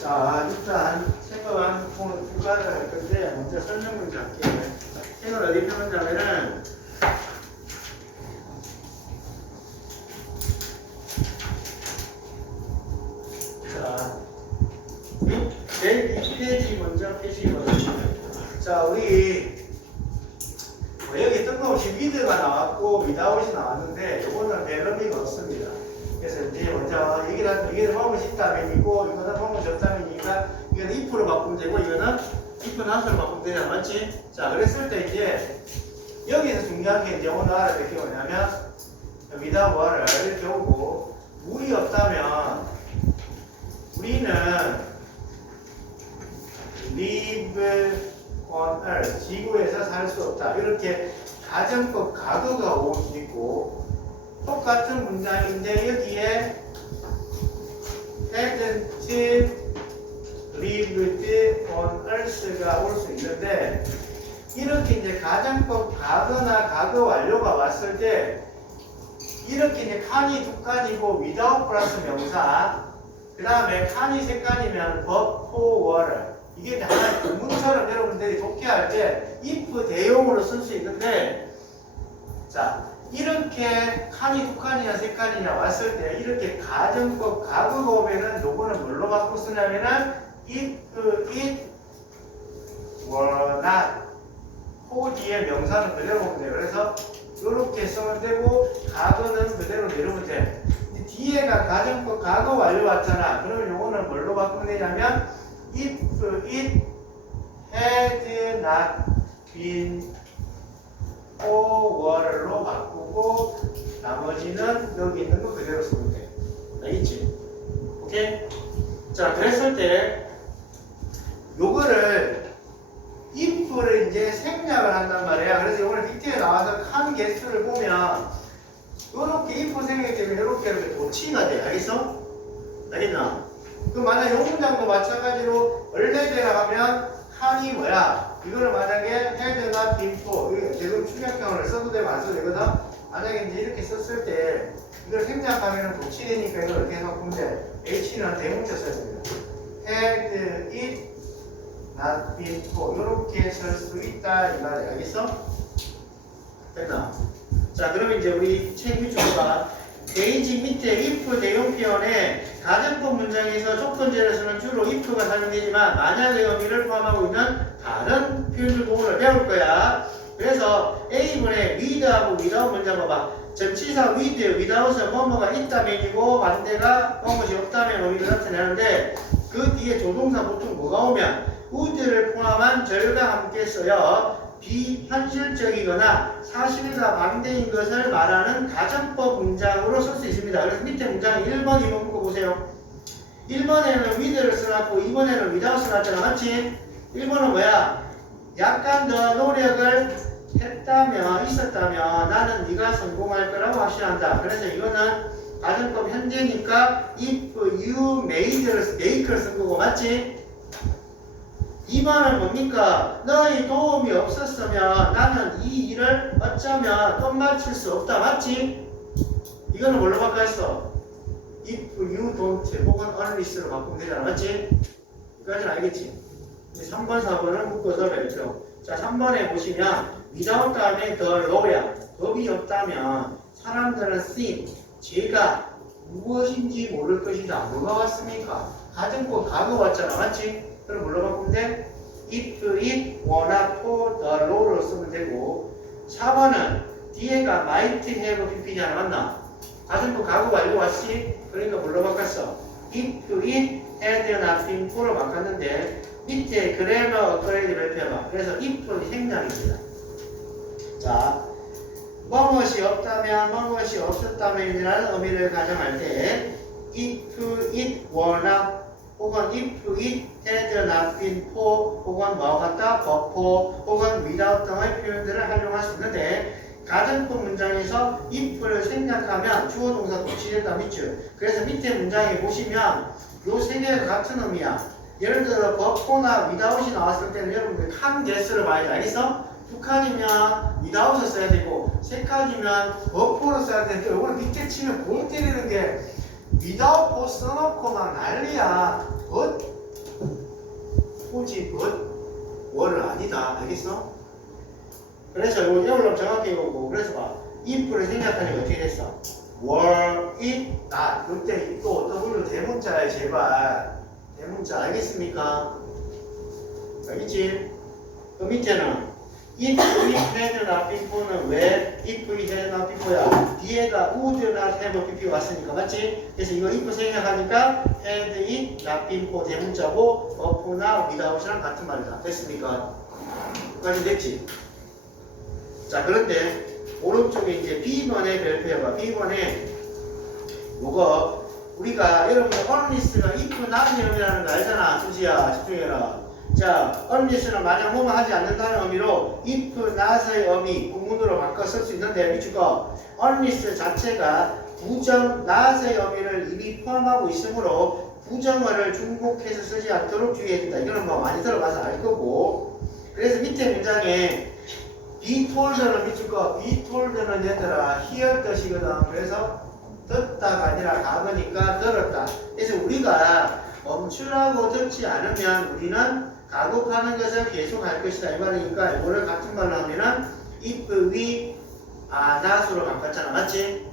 자, 일단 생각한 부분을 할 건데 먼저 설명 문제 할게요. 생을 어디 펴는자면은 자, 102페이지 먼저 펴시거든요. 자, 우리 여기 뜬금없이 위드가 나왔고 위다웃이 나왔는데 이거는 별 의미가 없습니다. 그래서 이제 먼저 이게 보면 있다면이고 이거는 보면 없다면이니까 이거는 if로 바꾸면 되고 이거는 if not으로 바꾸면 되잖아, 맞지? 자, 그랬을 때 이제 여기서 중요한 게 이제 오늘 알아야 게 뭐냐면 without water 이렇게 오고 물이 없다면 우리는 live on earth 지구에서 살 수 없다 이렇게 가정법 가도가 올 수 있고 똑같은 문장인데 여기에 hadn't lived on earth가 올 수 있는데 이렇게 이제 가정법 가거나 가거 완료가 왔을 때 이렇게 이제 칸이 두 칸이고 without 플러스 명사 그 다음에 칸이 세 칸이면 but, for, water 이게 하나의 구문처럼 여러분들이 독해할 때 if 대용으로 쓸 수 있는데 자 이렇게 칸이 두 칸이냐 세 칸이냐 왔을 때 이렇게 가정법 가구가 오면은 요거는 뭘로 바꾸고 쓰냐면은 if it were not 호 뒤에 명사는 그대로 보면 돼요. 그래서 이렇게 쓰면 되고 가거는 그대로 내려오면 돼. 뒤에가 가정법 가거 완료 왔잖아. 그러면 요거는 뭘로 바꾸면 되냐면 if it had not been for water로 바꾸고 나머지는 여기 있는 거 그대로 쓰면 돼. 알겠지? 오케이? 자, 그랬을 때 요거를 if를 이제 생략을 한단 말이야. 그래서 요거를 밑에 나와서 칸 개수를 보면 요렇게 if 생략이 되면 요렇게 도치가 돼. 알겠어? 알겠나? 그 만약 요 문장도 마찬가지로 원래대로 하면 칸이 뭐야? 이거를 만약에 had not been for 이거 지금 충격형을 써도 되고 안 써도 되거든? 만약에 이제 이렇게 썼을 때 이걸 생략하면 도치되니까 이걸 이렇게 바꾸면 돼. H는 대문자 써야 됩니다. had it not been for 이렇게 쓸 수 있다 이 말이야. 알겠어? 됐나? 자, 그러면 이제 우리 책 위주가 페이지 밑에 if 대용 표현에 가정법 문장에서 조건제를 쓰는 주로 if가 사용되지만 만약의 의미를 포함하고 있는 다른 표현들 부분을 배울 거야. 그래서 A분의 with하고 without 문장 봐봐. 전치사 with, without은 뭐뭐가 있다면이고 반대가 뭐뭐이 없다면 의미를 나타내는데 그 뒤에 조동사 보통 뭐가 오면 would를 포함한 절과 함께 써요. 비현실적이거나 사실과 반대인 것을 말하는 가정법 문장으로 쓸 수 있습니다. 그래서 밑에 문장에 1번, 2번 묶어보세요. 1번에는 with를 써놨고 2번에는 without 써놨잖아. 맞지? 1번은 뭐야? 약간 더 노력을 했다면, 있었다면 나는 네가 성공할 거라고 확신한다. 그래서 이거는 가정법 현재니까 if you make를 쓴 거고. 맞지? 2번은 뭡니까? 너의 도움이 없었으면 나는 이 일을 어쩌면 끝마칠 수 없다. 맞지? 이거는 뭘로 바꿔했어? If you don't 혹은 unless로 바꾸면 되잖아. 맞지? 여기까지는 알겠지? 3번, 4번을 묶어서 벨죠. 자, 3번에 보시면 without 다음에 the law야. 법이 없다면 사람들은 think, 제가 무엇인지 모를 것이다. 뭐가 왔습니까? 가정법 과거 왔잖아. 맞지? 그럼 뭘로 바꾸면 돼? if it were not for the law로 쓰면 되고 4번은 뒤에가 might have pp잖아. 맞나? 가정법 과거 완료 왔지? 그러니까 뭘로 바꿨어? if it had not been for로 바꿨는데 밑에 grammar upgrade를 펴봐. 그래서 if는 생략입니다. 자, 뭐뭇이 없다면 뭐뭇이 없었다면이라는 의미를 가정할 때 if it were not 혹은 if it had not been for 혹은 뭐와 같다 but for 혹은 without 등의 표현들을 활용할 수 있는데 가정법 문장에서 if를 생략하면 주어 동사 도치된다 믿죠. 그래서 밑에 문장에 보시면 요 세 개가 같은 의미야. 예를 들어 but for나 without이 나왔을 때는 여러분들 칸 개수를 봐야 돼. 알겠어? 두 칸이면 without을 써야 되고 세 칸이면 but for를 써야 되는데 이걸 밑에 치면 골 때리는 게 without for 써놓고 막 난리야. but 굳이 but were 아니다. 알겠어? 그래서 이거 이걸로 정확히 보고 그래서 봐. if를 생략하니까 어떻게 됐어? were it not. 이때 또 W 대문자야 제발. 대문자 알겠습니까? 알겠지? 그 밑에는 if we had not before는 왜 if we had not before야? 뒤에가 would not have before 왔으니까 맞지? 그래서 이거 if 생략하니까 had it not before 대문자고 up나 without이랑 같은 말이다. 됐습니까? 여기까지 됐지? 자 그런데 오른쪽에 이제 B번의 별표해봐. B번에 뭐가 우리가 여러분들 언리스가 if not 이라는 거 알잖아. 수지야 집중해라. 자, 언리스는 만약 뭐만 하지 않는다는 의미로 if not의 의미 구문으로 바꿔 쓸 수 있는데 미추가 언리스 자체가 부정 not의 의미를 이미 포함하고 있으므로 부정어를 중복해서 쓰지 않도록 주의해야 된다. 이거는 뭐 많이 들어봐서 알 거고. 그래서 밑에 문장에 be told는 미추가 be told는 얘들아 hear 뜻이거든. 그래서 듣다가 아니라 가거니까 들었다. 그래서 우리가 멈추라고 듣지 않으면 우리는 가급하는 것을 계속 할 것이다. 이 말이니까 이거를 같은 말로 하면은 if we are not으로 바꿨잖아. 맞지?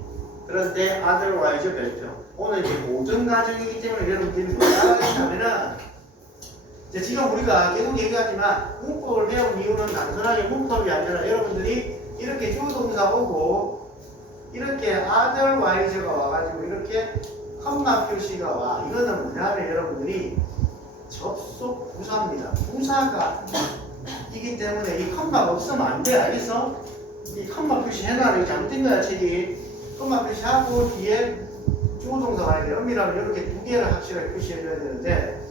그런데 otherwise 별표. 오늘 이제 모든 가정이기 때문에 여러분들이 뭐 따라하시냐면은 지금 우리가 계속 얘기하지만 문법을 배운 이유는 단순하게 문법이 아니라 여러분들이 이렇게 주동사 오고 이렇게 otherwise가 와가지고 이렇게 컴마 표시가 와. 이거는 뭐냐면 여러분들이 접속 부사입니다. 부사가 이기 때문에 이 컴마가 없으면 안 돼. 알겠어? 이 컴마 표시 해놔라. 잘못된 거야 책이. 컴마 표시하고 뒤에 주어동사 와야 돼. 음이라면 이렇게 두 개를 확실하게 표시해줘야 되는데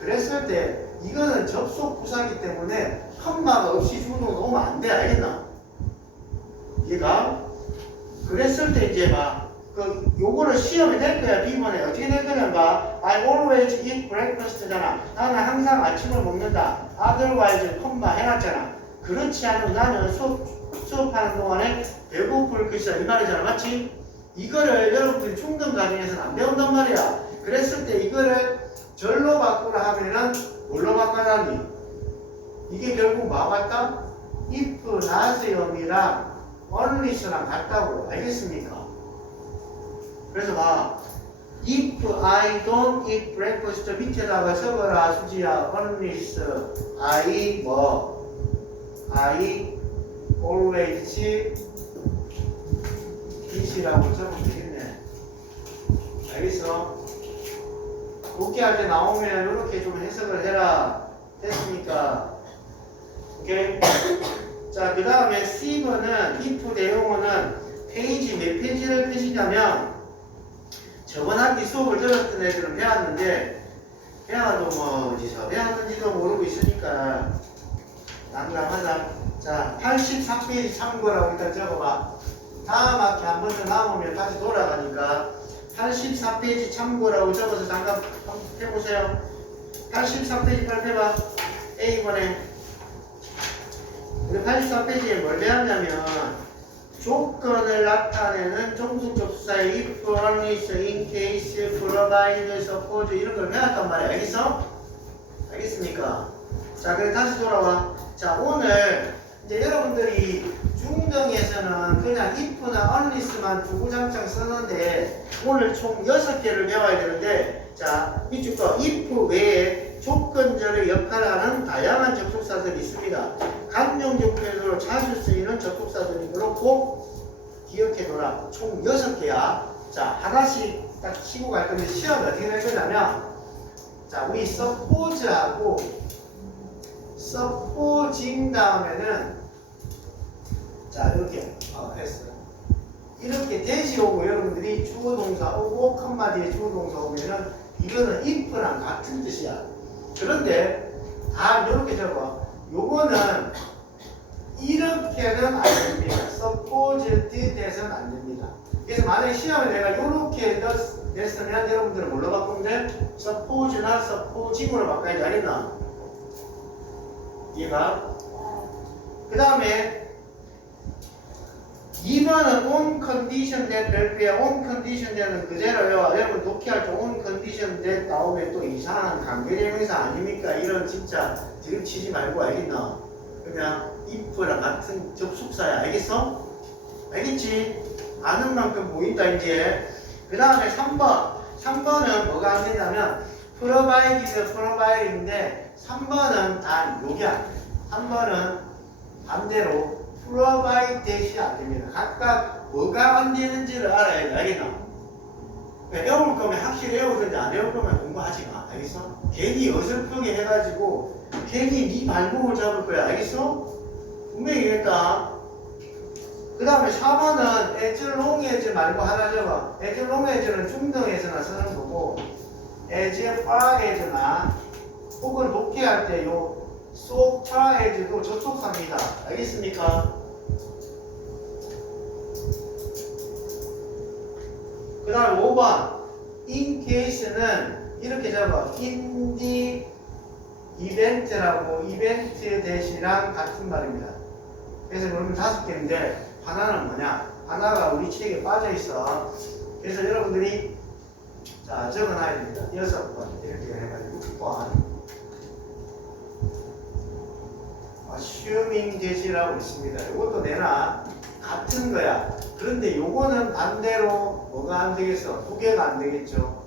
그랬을 때 이거는 접속 부사이기 때문에 컴마가 없이 주어동사 오면 안 돼. 알겠나? 얘가 그랬을 때 이제 막 요거를 시험에 낼 거야. B번에 어떻게 낼 거냐 봐. I always eat breakfast잖아. 나는 항상 아침을 먹는다. otherwise 컴마 해놨잖아. 그렇지 않으면 나는 수업하는 동안에 배고플 것이다. 이 말이잖아. 맞지? 이거를 여러분들이 중등 과정에서는 안 배운단 말이야. 그랬을 때 이거를 절로 바꾸라 하면은 뭘로 바꿔라니? 이게 결국 뭐 같다? if not의 의미랑 only랑 같다고. 알겠습니까? 그래서 봐. If I don't eat breakfast 밑에다가 적어라. 수지야. unless I 뭐 I always eat이라고 적으면 되겠네. 알겠어? 복귀할 때 나오면 이렇게 좀 해석을 해라. 됐습니까? 오케이? 자, 그 다음에 C번은 if 내용어는 페이지 몇 페이지를 펴시냐면 저번 학기 수업을 들었던 애들은 배웠는데 배워도 뭐 어디서 배웠는지도 모르고 있으니까 난감하다. 자, 84페이지 참고라고 일단 적어봐. 다음 학기 한 번 더 남으면 다시 돌아가니까 84페이지 참고라고 적어서 잠깐 해보세요. 84페이지 발표봐. A번에 우리 84페이지에 뭘 배웠냐면 조건을 나타내는 종속접수사의 if, unless, in case, provide, suppose 이런 걸 배웠단 말이야. 알겠어? 알겠습니까? 자, 그래 다시 돌아와. 자, 오늘 이제 여러분들이 중등에서는 그냥 if나 unless만 주구장창 쓰는데 오늘 총 6개를 배워야 되는데 자, 이쪽 거 if 외에 조건절의 역할을 하는 다양한 접속사들이 있습니다. 간용적표로 자주 쓰이는 접속사들이므로 꼭 기억해둬라. 총 6개야. 자, 하나씩 딱 치고 갈 건데 시험이 어떻게 될 거냐면 자, 우리 suppose하고 supposing 다음에는 자, 이렇게 했어. 이렇게 대시 오고 여러분들이 주어 동사 오고 컴마 뒤에 주어 동사 오면은 이거는 if랑 같은 뜻이야. 그런데 다 이렇게 적어. 요거는 이렇게는 안 됩니다. supposed 돼서는 안 됩니다. 그래서 만약에 시험에 내가 이렇게 됐으면 여러분들은 뭘로 바꾸면 돼? suppose나 supposing으로 바꿔야지. 알겠나? 이해가? 그 다음에 2번은 on condition that 별표야. on condition that은 그대로요. 여러분 독해할 때 on condition that 나오면 또 이상한 관계대명사 아닙니까? 이런 진짜 드립치지 말고 알겠나? 그냥 if랑 같은 접속사야. 알겠어? 알겠지? 아는 만큼 보인다 이제. 그 다음에 3번. 3번은 뭐가 안 된다면 provide인데 3번은 단 요게 안 돼. 3번은 반대로 provide that이 안 됩니다. 각각 뭐가 안 되는지를 알아야 돼. 알겠나? 외울 거면 확실히 외우든지 안 외울 거면 공부하지 마. 알겠어? 괜히 어설프게 해가지고 괜히 네 발목을 잡을 거야. 알겠어? 분명히 이랬다. 그 다음에 4번은 as long as 말고 하나 적어. as long as는 중등에서나 쓰는 거고 as far as나 혹은 독해할 때 요 so far as도 접속사입니다. 알겠습니까? 그 다음에 5번 in case는 이렇게 적어. in the event라고 이벤트 대시랑 같은 말입니다. 그래서 그러면 5개인데 하나는 뭐냐? 하나가 우리 책에 빠져 있어. 그래서 여러분들이 자 적어놔야 됩니다. 6번 이렇게 해가지고 6번 assuming that이라고 있습니다. 이것도 내나 같은 거야. 그런데 요거는 반대로 뭐가 안 되겠어? 두 개가 안 되겠죠.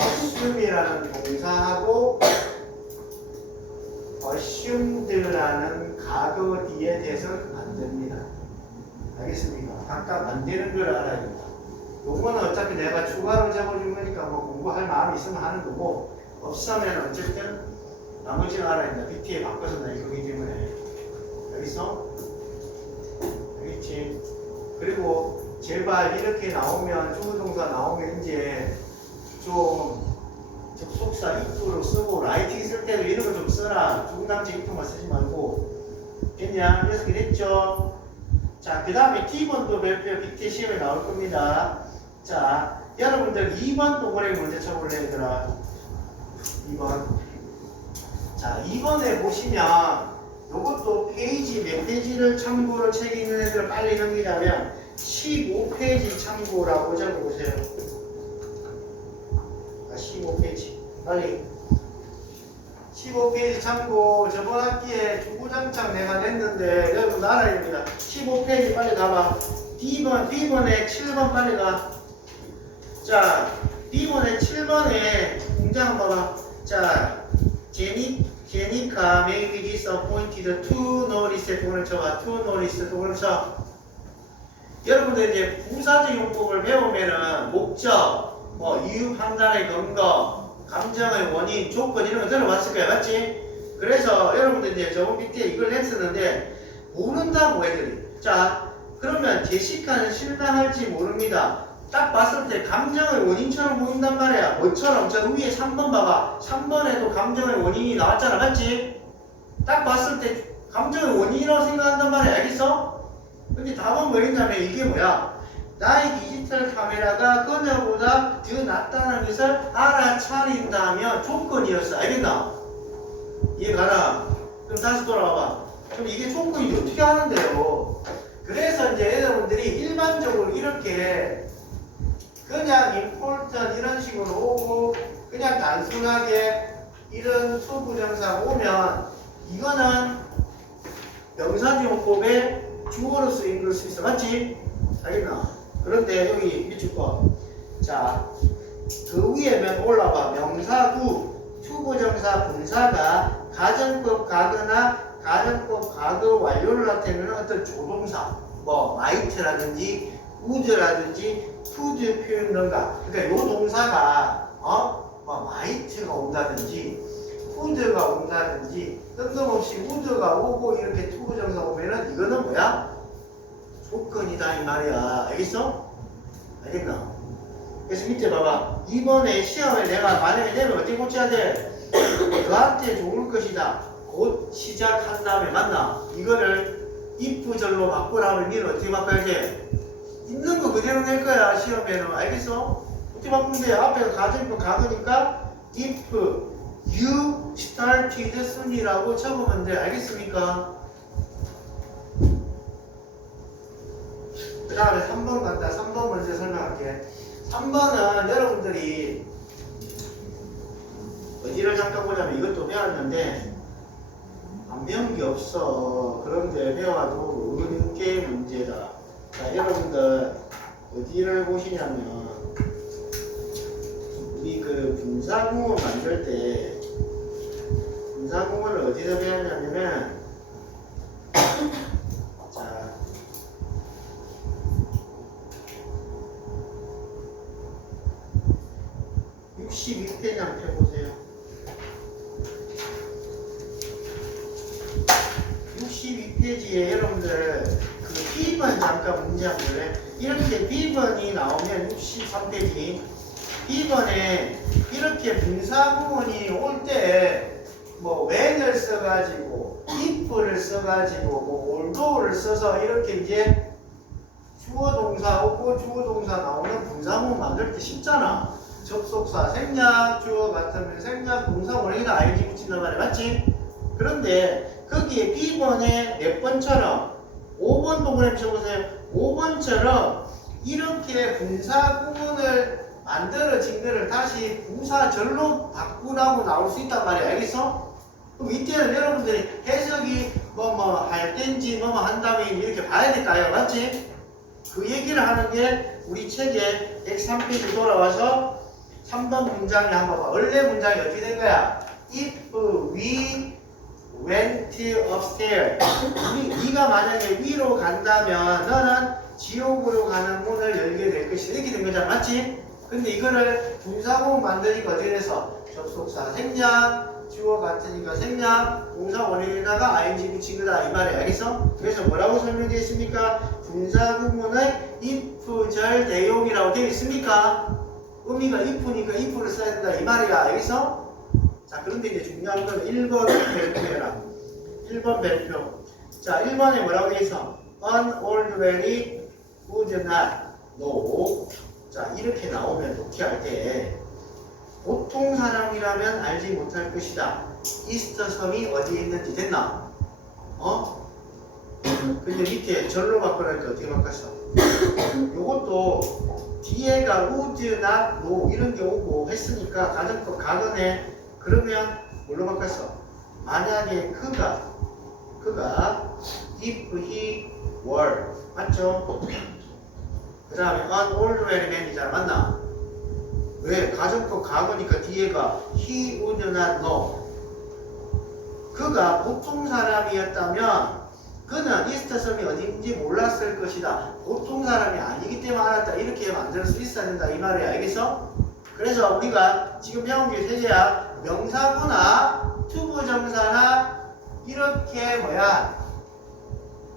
assume이라는 동사하고 assumed라는 과거 뒤에 대해서는 안 됩니다. 알겠습니까? 각각 안 되는 걸 알아야 된다. 요거는 어차피 내가 추가로 적어준 거니까 뭐 공부할 마음이 있으면 하는 거고 없으면 어쨌든 나머지는 알아야 된다. BT에 바꿔서 나 이거기 때문에 여기서 알겠지? 그리고 제발 이렇게 나오면 주어동사 나오면 이제 좀 접속사 if로 쓰고 라이팅 쓸 때도 이런 거 좀 써라. 중단체 if만 쓰지 말고. 됐냐? 그래서 그랬죠? 자, 그 다음에 T번도 별표 BT 시험에 나올 겁니다. 자, 여러분들 2번 동그라미 먼저 쳐볼래 얘들아. 2번. 자, 2번에 보시면 요것도 페이지 몇 페이지를 참고로 책에 있는 애들 빨리 넘기자면 15페이지 참고라고 적어보세요. 15페이지 빨리 15페이지 참고. 저번 학기에 주구장창 내가 냈는데 여러분 알아야 됩니다. 15페이지 빨리 가봐. B번에 7번 빨리 가. 자, B번에 7번에 문장 봐봐. 자, 제니카 may be disappointed to notice 동을 쳐봐. to notice 동을 쳐. 여러분들 이제 부사적 용법을 배우면은 목적, 뭐 이유 판단의 근거, 감정의 원인, 조건 이런 거 들어봤을 거야. 맞지? 그래서 여러분들 이제 저번 PT에 이걸 했었는데 모른다고 애들이. 자, 그러면 제시카는 실망할지 모릅니다. 딱 봤을 때 감정의 원인처럼 보인단 말이야. 뭐처럼? 저 위에 3번 봐봐. 3번에도 감정의 원인이 나왔잖아. 맞지? 딱 봤을 때 감정의 원인이라고 생각한단 말이야. 알겠어? 근데 답은 뭐였냐면 이게 뭐야? 나의 디지털 카메라가 그녀보다 더 낫다는 것을 알아차린다면 조건이었어. 알겠나? 이해가나? 그럼 다시 돌아와봐. 그럼 이게 조건인지 어떻게 하는데요? 그래서 이제 여러분들이 일반적으로 이렇게 그냥 important 이런 식으로 오고 그냥 단순하게 이런 투부정사 오면 이거는 명사용법의 주어로 쓰인 걸 수 있어. 맞지? 알겠나? 그런데 여기 밑줄 거. 자, 그 위에 올라봐. 명사구, 투부정사 분사가 가정법 가거나 가정법 가거 완료를 나타내는 어떤 조동사, 뭐 might라든지 would라든지 could 표현 넣는다. 그러니까 요 동사가 뭐 might가 온다든지 could가 온다든지 뜬금없이 would가 오고 이렇게 투부정사 오면은 이거는 뭐야? 조건이다 이 말이야. 알겠어? 알겠나? 그래서 밑에 봐봐. 이번에 시험에 내가 만약에 내면 어떻게 고쳐야 돼? 너한테 좋을 것이다. 곧 시작한 다음에 맞나? 이거를 if절로 바꾸라면 니는 어떻게 바꿔야 돼? 있는 거 그대로 낼 거야 시험에는. 알겠어? 어떻게 바꾸면 돼? 앞에 가정법 가거니까 if you started soon이라고 적으면 돼. 알겠습니까? 그 다음에 3번 간다. 3번 먼저 설명할게. 3번은 여러분들이 어디를 잠깐 보자면 이것도 배웠는데 안 배운 게 없어. 그런데 배워도 어려운 게 문제다. 자, 여러분들 어디를 보시냐면 우리 그 분사구문 만들 때 분사구문을 어디서 배웠냐면은 자 62페이지 한번 펴보세요. 62페이지에 여러분들 그 B번 잠깐 문제 한번 볼래? 이렇게 B번이 나오면 63페이지 B번에 이렇게 분사구문이 올 때 뭐 when을 써가지고 if를 써가지고 뭐 although를 써서 이렇게 이제 주어 동사 오고 주어 동사 나오는 분사구문 만들 때 쉽잖아. 접속사 생략 주어 같으면 생략 동사 원형에다 ing 붙인단 말이야. 맞지? 그런데 거기에 B번에 몇 번처럼 5번 부분에 비춰보세요. 5번처럼 이렇게 분사구문을 만들어진 거를 다시 부사절로 바꾸라고 나올 수 있단 말이야. 알겠어? 그럼 이때는 여러분들이 해석이 뭐 할 땐지 뭐 한다음에 이렇게 봐야 될까요? 맞지? 그 얘기를 하는 게 우리 책에 103페이지 돌아와서 3번 문장이 한번 봐. 원래 문장이 어떻게 된 거야? If we went upstairs. 네가 만약에 위로 간다면 너는 지옥으로 가는 문을 열게 될 것이다. 이렇게 된 거잖아. 맞지? 근데 이거를 분사구문 만드니까 어떻게 돼서 접속사 생략 주어 같으니까 생략 동사 원형에다가 ing 붙인 거다 이 말이야. 알겠어? 그래서 뭐라고 설명되어 있습니까? 분사구문의 if절 대용이라고 되어 있습니까? 의미가 if니까 if를 써야 된다 이 말이야. 알겠어? 자, 그런데 이제 중요한 건 1번 발표해라. 1번 발표. 자, 1번에 뭐라고 되어 있어? Unalready would not know. 자, 이렇게 나오면 독해할 때 보통 사람이라면 알지 못할 것이다. 이스터 섬이 어디에 있는지 됐나? 어? 근데 밑에 절로 바꾸라니까 어떻게 바꿨어? 요것도 뒤에가 would not know 이런 게 오고 했으니까 가정법 가건에 그러면 뭘로 바꿨어? 만약에 그가 if he were 맞죠? 그 다음에 unalready man이잖아. 맞나? 왜? 가정법 가거니까 뒤에가 he would not know. 그가 보통 사람이었다면 그는 이스터섬이 어딘지 몰랐을 것이다. 보통 사람이 아니기 때문에 알았다. 이렇게 만들 수 있어야 된다. 이 말이야. 알겠어? 그래서 우리가 지금 배운 게 세 개야. 명사구나 투부정사나 이렇게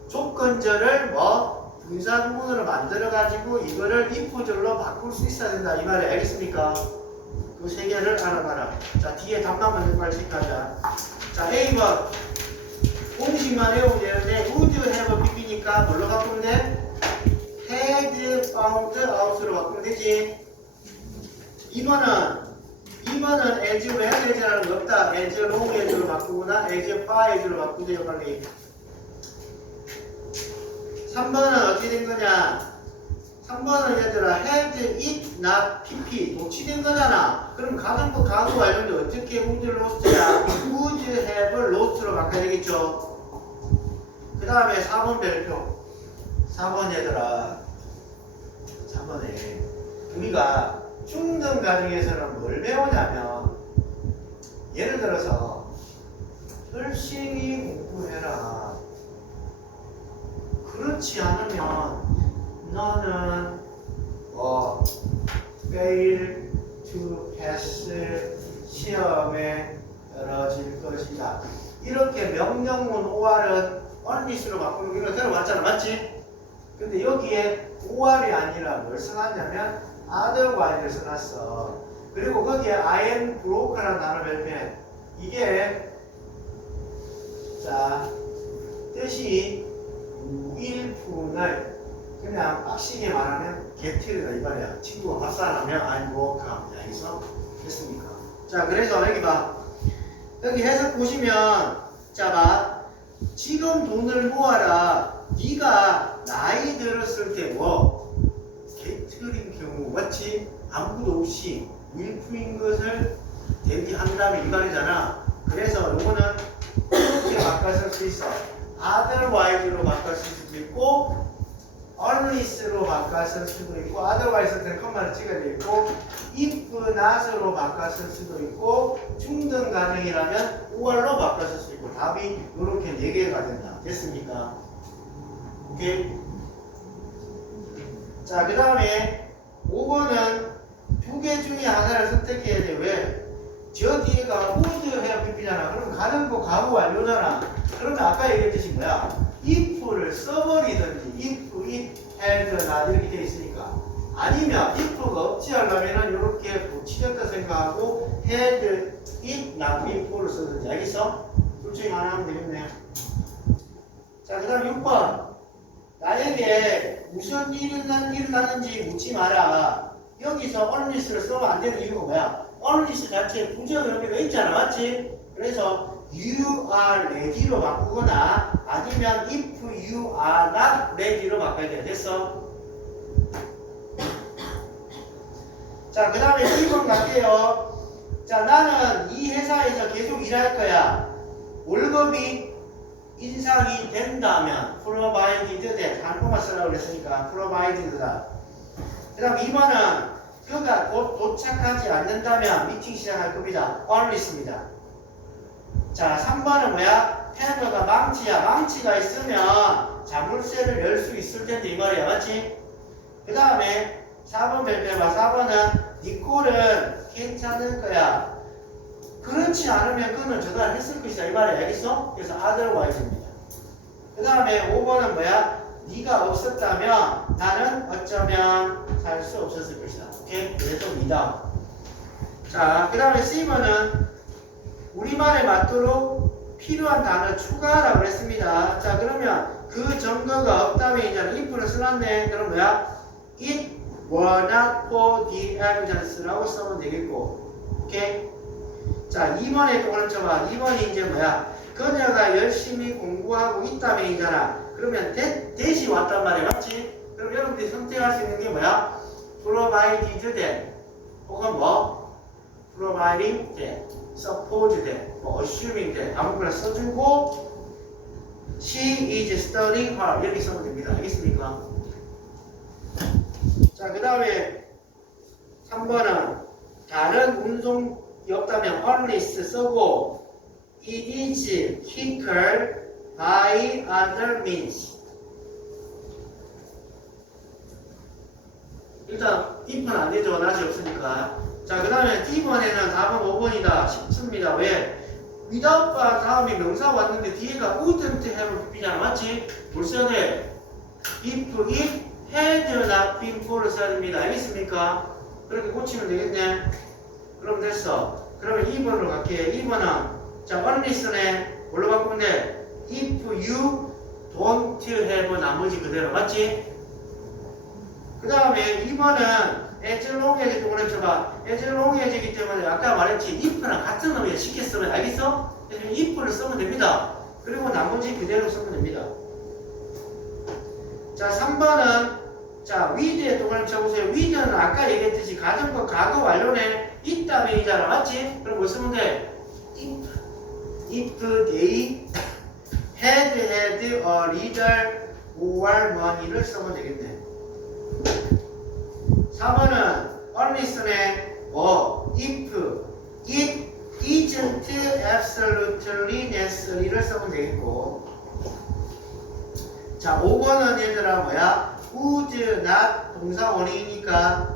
조건절을 분사구문으로 만들어가지고 이거를 if절로 바꿀 수 있어야 된다. 이 말이 알겠습니까? 그 세 개를 알아봐라. 자, 뒤에 답만 먼저 빨리 체크하자. 자, A번. 공식만 외우면 되는데, would have pp니까 뭘로 바꾸면 돼? had found out로 바꾸면 되지. 2번은 as로 해야 되지라는 거 없다. as long as로 바꾸거나 as far as로 바꾸세요, 빨리. 3번은 어떻게 된 거냐? 3번은 얘들아 had it not pp 도치된 거잖아. 그럼 가정법 가구 관련된 어떻게 would lost야? would have lost로 바꿔야 되겠죠. 그 다음에 4번 별표. 4번 얘들아 3번에 우리가 중등 과정에서는 뭘 배우냐면 예를 들어서 열심히 공부해라. 그렇지 않으면 너는 fail to pass 시험에 떨어질 것이다. 이렇게 명령문 OR은 only로 바꾸는 거 들어봤잖아. 맞지? 근데 여기에 OR이 아니라 뭘 써놨냐면 otherwise를 써놨어. 그리고 거기에 I am broke라는 단어 별표해. 이게 자 뜻이 무일푼을 그냥 빡시게 말하면 get이다 이 말이야. 친구가 밥사하면 I'm broke. 알겠어? 됐습니까? 자, 그래서 여기 봐. 여기 해석 보시면 자 봐. 지금 돈을 모아라. 네가 나이 들었을 때 뭐 게트린 경우 마치 아무도 없이 밀프인 것을 대비한다면 이 말이잖아. 그래서 요거는 이렇게 바꿔 쓸 수 있어. otherwise로 바꿔 쓸 수도 있고 unless로 바꿔 쓸 수도 있고 otherwise 때는 컴마를 찍어야 되고 if not으로 바꿔 쓸 수도 있고 중등 가정이라면 or로 바꿔 쓸 수 있고 답이 이렇게 4개가 된다. 됐습니까? 오케이? 자, 그 다음에 5번은 2개 중에 하나를 선택해야 돼. 왜? 저 뒤에가 would have be잖아. 그럼 가능고 가고 완료잖아. 그러면 아까 얘기했듯이 뭐야? if를 써버리든지 if, it, had, not 이렇게 돼 있으니까 아니면 if가 없지 않으면 이렇게 붙이겠다 생각하고 had, it, not, before를 쓰든지 알겠어? 둘 중에 하나 하면 되겠네. 자, 그 다음 6번 나에게 무슨 일이 일어났는지 묻지 마라. 여기서 unless를 쓰면 안 되는 이유가 뭐야? unless 자체에 부정 의미가 있잖아. 맞지? 그래서 you are ready로 바꾸거나 아니면 if you are not ready로 바꿔야 돼. 됐어? 자, 그 다음에 2번 갈게요. 자, 나는 이 회사에서 계속 일할 거야. 월급이 인상이 된다면 provided that 한국말 쓰라고 그랬으니까 provided다. 그 다음 2번은 그가 곧 도착하지 않는다면 미팅 시작할 겁니다. unless입니다. 자, 3번은 뭐야? 펜더가 망치야. 망치가 있으면 자물쇠를 열 수 있을 텐데 이 말이야. 맞지? 그 다음에 4번 발표해봐. 4번은 니콜은 괜찮을 거야. 그렇지 않으면 그는 전화를 했을 것이다. 이 말이야. 알겠어? 그래서 otherwise입니다. 그 다음에 5번은 뭐야? 네가 없었다면 나는 어쩌면 살 수 없었을 것이다. 오케이? 그래서 이다. 자, 그 다음에 C번은 우리말에 맞도록 필요한 단어 추가라고 했습니다. 자, 그러면 그 증거가 없다면 이제 if를 써놨네. 그럼 뭐야? It were not for the evidence라고 쓰면 되겠고. 오케이? 자, 2번에 또 그런 쳐봐. 2번이 이제 뭐야? 그녀가 열심히 공부하고 있다면 이잖아. 그러면 대시 왔단 말이야. 맞지? 그럼 여러분들이 선택할 수 있는 게 뭐야? provided that 혹은 뭐? providing that, suppose that, 뭐 assuming that 아무거나 써주고 she is studying hard 이렇게 쓰면 됩니다. 알겠습니까? 자, 그 다음에 3번은 다른 운송이 없다면 unless 쓰고 it is quicker by other means. 일단 if는 안 되죠. 낫이 없으니까. 자, 그 다음에 D번에는 답은 5번이다. 쉽습니다. 왜? without가 다음에 명사 왔는데 뒤에가 wouldn't have be잖아. 맞지? 뭘 써야 돼? if it had not been for를 써야 됩니다. 알겠습니까? 그렇게 고치면 되겠네. 그럼 됐어. 그러면 2번으로 갈게요. 2번은 자, unless네. 뭘로 바꾸면 돼? if you don't have 나머지 그대로. 맞지? 그 다음에 2번은 as long as 동그라미 쳐봐. as long as이기 때문에 아까 말했지 if랑 같은 의미에 쉽게 쓰면 알겠어? 그래서 if를 쓰면 됩니다. 그리고 나머지 그대로 쓰면 됩니다. 자, 3번은 자, with에 동그라미 쳐보세요. with는 아까 얘기했듯이 가정과 과거 완료네. 있다면이잖아. 맞지? 그럼 뭐 쓰면 돼? if they had a little or money를 쓰면 되겠네. 4번은 unless네. if it isn't absolutely necessary를 쓰면 되겠고. 자, 5번은 얘들아 뭐야? would not 동사 원형이니까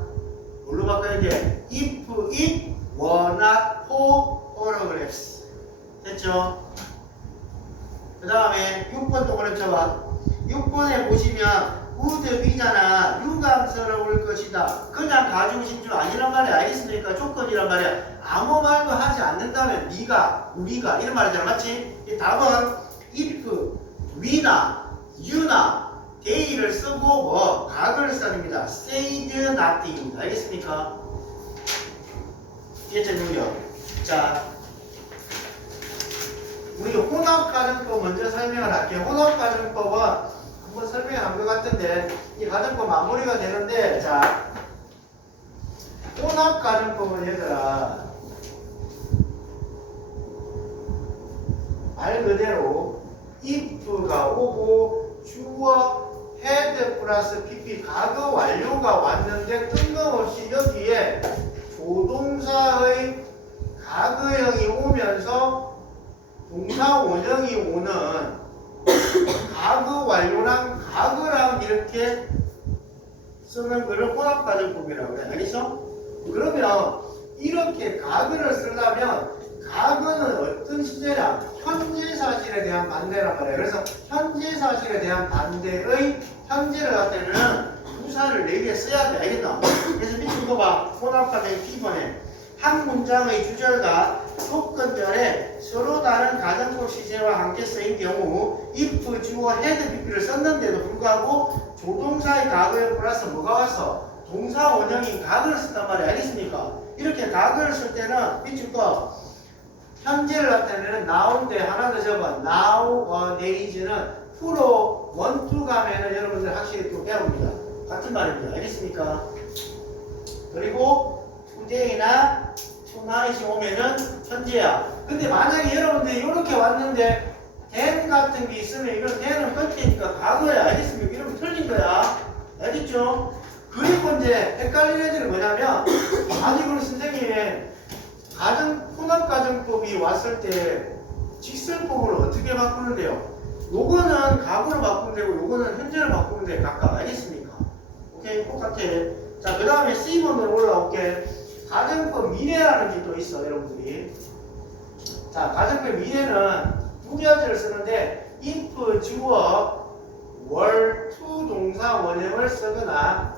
뭘로 바꿔야 돼? if it were not for photographs. 됐죠? 그 다음에 6번 동그라미 쳐봐. 6번에 보시면 would be잖아. 유감스러울 것이다. 그냥 가지고 싶은 줄 아니란 말이야. 알겠습니까? 조건이란 말이야. 아무 말도 하지 않는다면 네가, 우리가 이런 말이잖아. 맞지? 이 답은 if, we나, you나, they를 쓰고 뭐 각을 써줍니다. said nothing입니다. 알겠습니까? 이해했죠? 자, 우리 혼합가정법 먼저 설명을 할게요. 혼합가정법은 한번 설명한 것 같은데 이 가정법 마무리가 되는데 자 혼합 가정법은 얘들아 말 그대로 if가 오고 주어 had 플러스 pp 과거 완료가 왔는데 뜬금없이 여기에 조동사의 과거형이 오면서 동사 원형이 오는 과거 완료랑 과거랑 이렇게 쓰는 거를 혼합가정법이라고 그래. 알겠어? 그러면 이렇게 과거를 쓰려면 과거는 어떤 시제냐? 현재 사실에 대한 반대란 말이야. 그래서 현재 사실에 대한 반대의 현재를 갖다는 부사를 4개 써야 돼. 알겠나? 그래서 밑에 이거 봐. 혼합가정 B번에 한 문장의 주절과 조건절에 서로 다른 가정법 시제와 함께 쓰인 경우 if, 주어, had, pp를 썼는데도 불구하고 조동사의 과거형 플러스 뭐가 와서 동사 원형인 과거를 쓴단 말이야. 알겠습니까? 이렇게 과거를 쓸 때는 밑줄 거 현재를 나타내는 now인데 하나 더 적어 now, days는 프로 1, 2 가면은 여러분들 확실히 또 배웁니다. 같은 말입니다. 알겠습니까? 그리고 today나 tonight이 오면은 현재야. 근데 만약에 여러분들이 이렇게 왔는데 then 같은 게 있으면 이건 then은 끝이니까 과거야. 알겠습니까? 이러면 틀린 거야. 알겠죠? 그리고 이제 헷갈리는 애들이 뭐냐면 아니 그럼 선생님 혼합가정법이 왔을 때 직설법을 어떻게 바꾸는데요? 요거는 과거로 바꾸면 되고 요거는 현재로 바꾸면 돼. 각각. 알겠습니까? 오케이? 똑같아. 자, 그 다음에 C번으로 올라올게. 가정법 미래라는 게 또 있어, 여러분들이. 자, 가정법 미래는 두 가지를 쓰는데 if, 주어, were, to 동사 원형을 쓰거나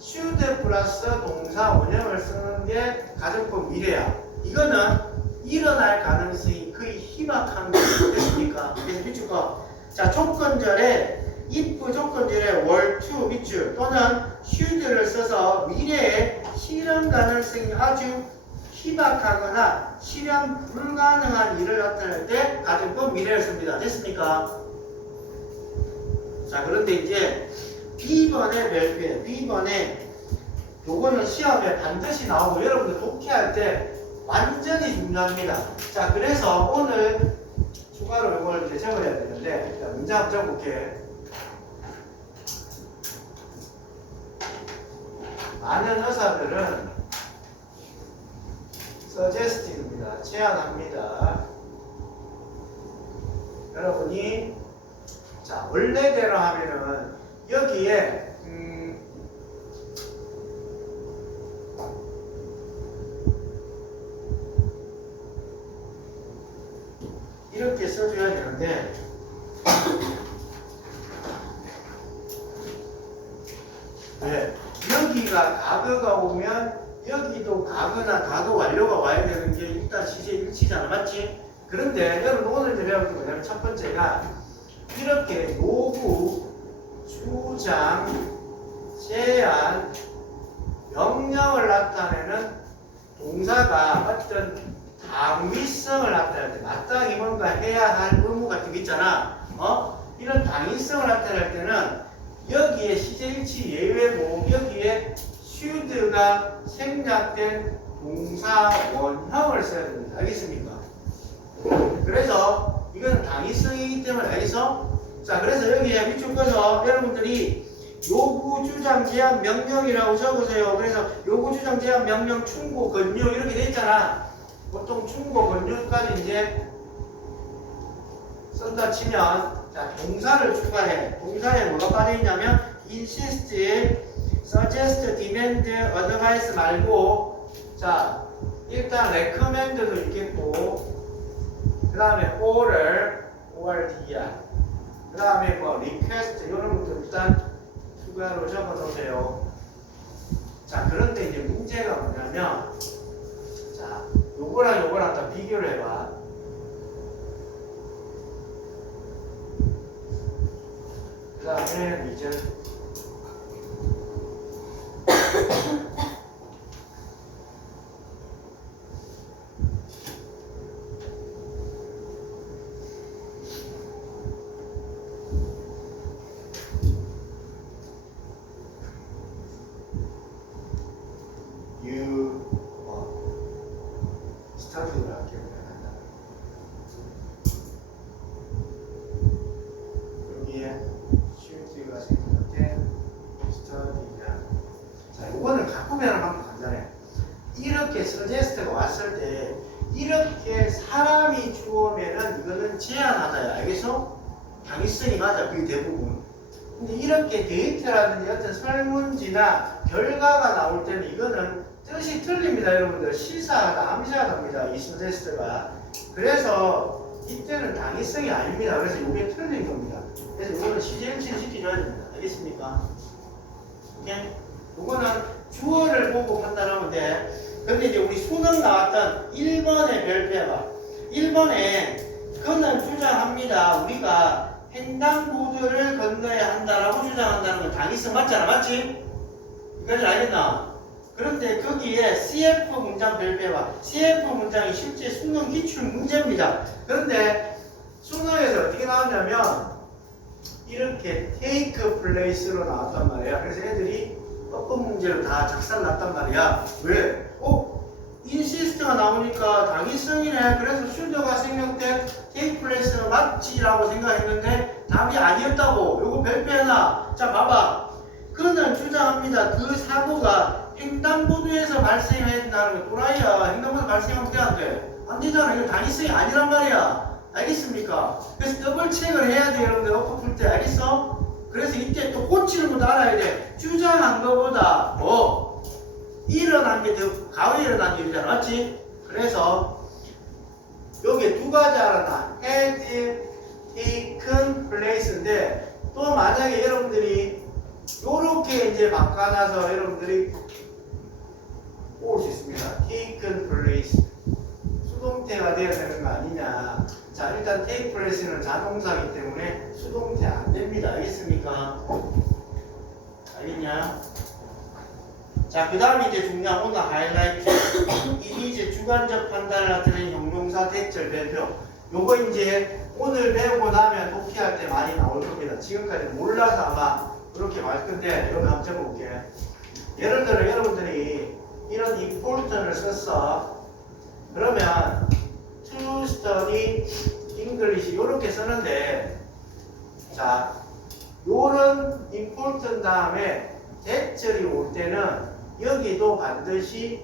should 플러스 동사 원형을 쓰는 게 가정법 미래야. 이거는 일어날 가능성이 거의 희박한 거 됐습니까? 그래서 밑줄 거. 자, 조건절에 if 조건절에 were to 밑줄 또는 should를 써서 미래에 실현 가능성이 아주 희박하거나 실현 불가능한 일을 나타낼 때 가정법 미래를 씁니다. 됐습니까? 자, 그런데 이제 B번의 별표에 B번에 요거는 시험에 반드시 나오고 여러분들 독해할 때 완전히 중요합니다. 자, 그래서 오늘 추가로 요걸 이제 적어야 되는데 일단 문제 한번 적어볼게. 많은 의사들은 suggest입니다. 제안합니다. 여러분이 자 원래대로 하면은 여기에 이렇게 써줘야 되는데 네, 여기가 과거가 오면 여기도 과거나 과거 완료가 와야 되는 게 일단 시제 일치잖아. 맞지? 그런데 여러분 오늘 배울 게 뭐냐면 첫 번째가 이렇게 요구, 주장, 제안, 명령을 나타내는 동사가 어떤 당위성을 나타낼 때 마땅히 뭔가 해야 할 의무 같은 게 있잖아. 이런 당위성을 나타낼 때는 여기에 시제일치 예외고 여기에 should가 생략된 동사 원형을 써야 됩니다. 알겠습니까? 그래서 이건 당위성이기 때문에 알겠어? 자, 그래서 여기에 밑줄 꺼서 여러분들이 요구, 주장, 제안, 명령이라고 적으세요. 그래서 요구, 주장, 제안, 명령, 충고, 권유 이렇게 돼 있잖아. 보통 충고, 권유까지 이제 쓴다 치면 자, 동사를 추가해. 동사에 뭐가 빠져있냐면 insist, suggest, demand, advise 말고 자, 일단 recommend도 있겠고 그 다음에 order, ord야 그 다음에 뭐 request 이런 것도 일단 추가로 적어 놓으세요. 자, 그런데 이제 문제가 뭐냐면 자, 요거랑 요거랑 다 비교를 해봐. 그 다음에 이제 기억나간다. 여기에 슈트가 생길 때 스터디냐. 자, 이거는 갖고 배우는 방법 간단해. 이렇게 서제스트가 왔을 때 이렇게 사람이 주어면은 이거는 제한하다야. 알겠어? 당위성이 맞아. 그게 대부분. 근데 이렇게 데이터라든지 어떤 설문지나 결과가 나올 때는 이거는 뜻이 틀립니다. 여러분들 시사하다, 암시하답니다. 이 서제스트가. 그래서 이때는 당위성이 아닙니다. 그래서 이게 틀린 겁니다. 그래서 이거는 시제일치를 시켜줘야 됩니다. 알겠습니까? 오케이? 이거는 주어를 보고 판단하면 돼. 근데 이제 우리 수능 나왔던 1번의 별표봐. 1번에 그는 주장합니다. 우리가 횡단보도를 건너야 한다라고 주장한다는 건 당위성 맞잖아. 맞지? 이까지 알겠나? 그런데 거기에 CF 문장 별표봐. CF 문장이 실제 수능 기출 문제입니다. 그런데 수능에서 어떻게 나왔냐면 이렇게 take place로 나왔단 말이야. 그래서 애들이 어법 문제를 다 작살났단 말이야. 왜? 인시스트가 나오니까 당위성이네. 그래서 슈더가 생략된 take place가 맞지라고 생각했는데 답이 아니었다고. 요거 별표해놔. 자, 봐봐. 그는 주장합니다. 그 사고가 횡단보도에서 발생한다는 거 또라이야. 횡단보도 발생하면 돼, 안 돼? 안 되잖아. 이거 당위성이 아니란 말이야. 알겠습니까? 그래서 더블 체크를 해야 돼, 여러분들. 어법 풀 때. 알겠어? 그래서 이때 또 고치는 것도 알아야 돼. 주장한 거보다 뭐 일어난 게 더 가위 일어난 일이잖아. 맞지? 그래서 여기에 두 가지 알아놔. had taken place인데 또 만약에 여러분들이 요렇게 이제 바꿔놔서 여러분들이 올 수 있습니다. taken place 수동태가 되어야 되는 거 아니냐. 자, 일단 take place는 자동사이기 때문에 수동태 안 됩니다. 알겠습니까? 알겠냐? 자, 그 다음에 이제 중요한 오늘 하이라이트. 이게 이제 주관적 판단을 나타내는 형용사 대절 별표. 요거 이제 오늘 배우고 나면 독해할 때 많이 나올 겁니다. 지금까지 몰라서 아마 그렇게 말 건데, 여기 한번 적어볼게. 예를 들어 여러분들이 이런 important을 썼어. 그러면 to study English 요렇게 쓰는데, 자, 요런 important 다음에 대절이 올 때는 여기도 반드시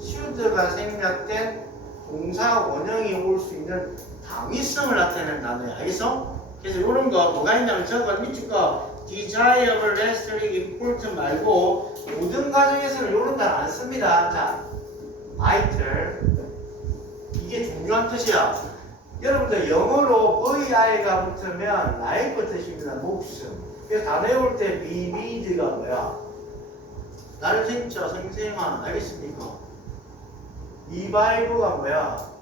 should가 생략된 동사 원형이 올 수 있는 당위성을 나타내는 단어야. 알겠어? 그래서 이런 거 뭐가 있냐면 저거 밑에 거 desirably important 말고 모든 가정에서는 이런 단어 안 씁니다. 자, vital 이게 중요한 뜻이야. 여러분들 영어로 VI가 붙으면 like 뜻입니다. 목숨. 그래서 단어 외울 때 vivid가 뭐야? 날 생자 생생한. 알겠습니까? revive가 뭐야?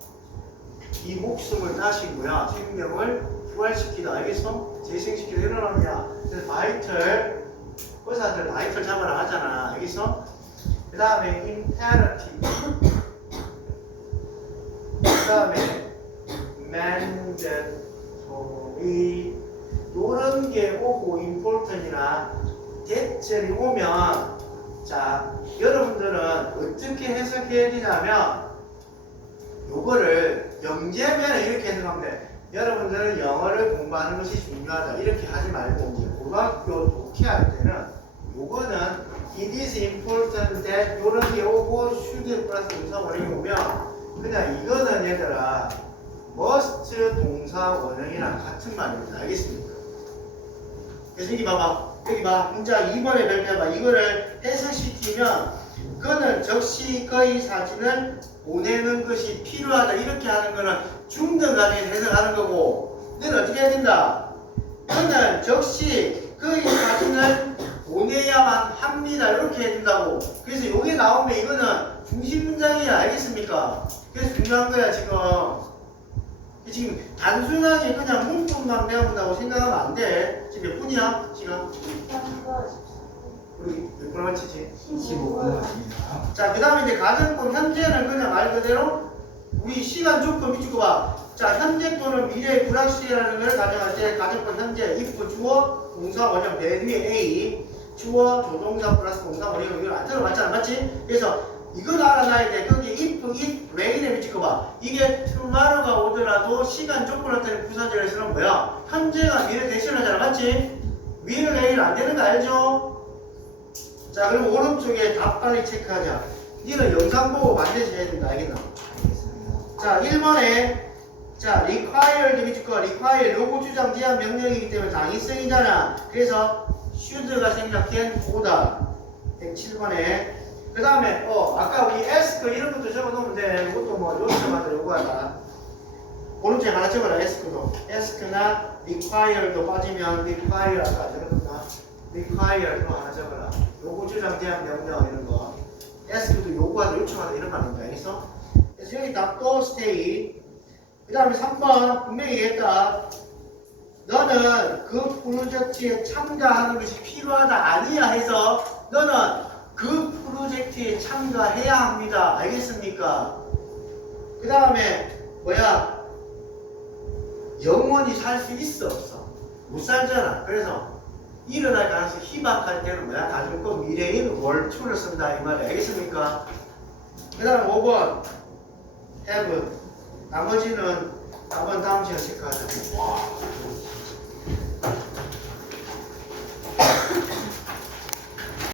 이 목숨을 다시 뭐야? 생명을 부활시키다. 알겠어? 재생시키다. 일어납니다. 그래서 vital 의사들 vital 잡아라 하잖아. 알겠어? 그 다음에 imperative 그 다음에 mandatory 요런 게 오고 important이나 대절이 오면 자, 여러분들은 어떻게 해석해야 되냐면 요거를 영재면 이렇게 해석하면 돼. 여러분들은 영어를 공부하는 것이 중요하다. 이렇게 하지 말고 이제 고등학교 독해할 때는 요거는 it is important that 요런 게 오고 should 플러스 동사 원형이 오면 그냥 이거는 얘들아 must 동사 원형이랑 같은 말입니다. 알겠습니까? 그래서 여기 봐봐. 여기 봐. 문자 2번에 별표봐. 이거를 해석시키면 그는 적시 그의 사진을 보내는 것이 필요하다. 이렇게 하는 거는 중등 간에 해석하는 거고 너는 어떻게 해야 된다? 그는 적시 그의 사진을 보내야만 합니다. 이렇게 해야 된다고. 그래서 이게 나오면 이거는 중심 문장이야. 알겠습니까? 그래서 중요한 거야 지금. 지금 단순하게 그냥 문법만 배운다고 생각하면 안 돼. 지금 몇 분이야? 시간? 우리 몇 분 맞히지? 15분 맞습니다. 자, 그 다음에 이제 가정법 현재는 그냥 말 그대로 우리 시간 조금 미치고 봐. 자, 현재 또는 미래의 불확실이라는 걸 가정할 때 가정법 현재 if 주어 동사 원형 맨 위에 A 주어 조동사 플러스 동사 원형 이걸 안 들어봤잖아. 맞지? 그래서 이건 알아놔야 돼. 거기 if, it, rain에 비추어봐. 이게 tomorrow가 오더라도 시간 조건 나타내는 부사절에서는 뭐야? 현재가 미래 대신하잖아. 맞지? will, rain 안 되는 거 알죠? 자, 그럼 오른쪽에 답 빨리 체크하자. 니는 영상 보고 반드시 해야 된다. 알겠나? 알겠습니다. 자, 1번에 자, required 비추어 require 요구 주장 제한 명령이기 때문에 당위성이잖아. 그래서 should가 생략된 오다. 107번에 그 다음에 아까 우리 ask 이런 것도 적어놓으면 돼. 이것도 뭐 요청하다 요구하다. 오른쪽에 하나 적어라. ask나 require도 빠지면 require 아까 적었나? require도 하나 적어라. 요구 주장 제한 명령 이런 거. ask도 요구하다 요청하다 이런 말인지 알겠어? 그래서 여기 답도 stay. 그 다음에 3번 분명히 얘기했다. 너는 그 프로젝트에 참가하는 것이 필요하다 아니야 해서 너는 그 프로젝트에 참가해야 합니다. 알겠습니까? 그 다음에 뭐야? 영원히 살 수 있어 없어? 못 살잖아. 그래서 일어날 가능성이 희박할 때는 뭐야? 나중에 꼭 미래인 월투를 쓴다 이 말이야. 알겠습니까? 그 다음 5번 have 나머지는 4번 다음 시간 체크하자. 와.